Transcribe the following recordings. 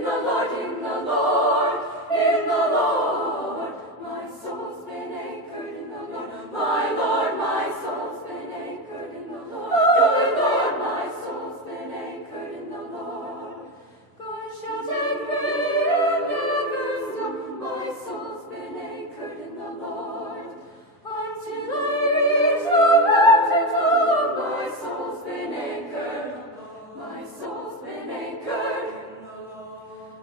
in the Lord, in the Lord, in the Lord. My soul's been anchored in the Lord. My soul's been anchored in the Lord. Good Lord, my soul's been anchored in the Lord. God shall take me and never stop. My soul's been anchored in the Lord. Until I reach the mountain top, my soul's been anchored. My soul's been anchored.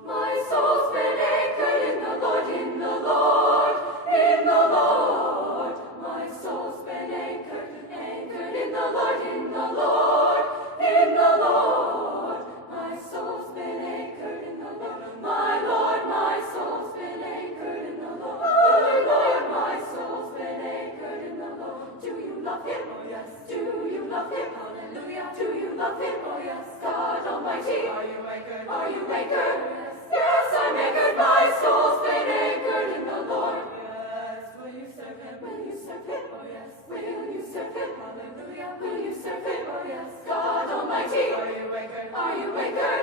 My soul's been anchored in the Lord, in the Lord, in the Lord. My soul's been anchored, anchored in the Lord, in the Lord, in the Lord. My soul's been anchored in the Lord. My soul's been anchored in the Lord. Lord, my soul's been anchored in the Lord. Do you love Him? Oh yes. Do you love Him? Hallelujah. Do you love Him? Oh yes. God Almighty. Are you anchored? Are you anchored? Yes, I'm anchored. My soul's been anchored in the Lord. Yes. Will you serve Him? Will you serve Him? Oh yes. Will you serve Him? Hallelujah. Will you serve Him? Oh yes. God Almighty. Are you anchored? Are you anchored?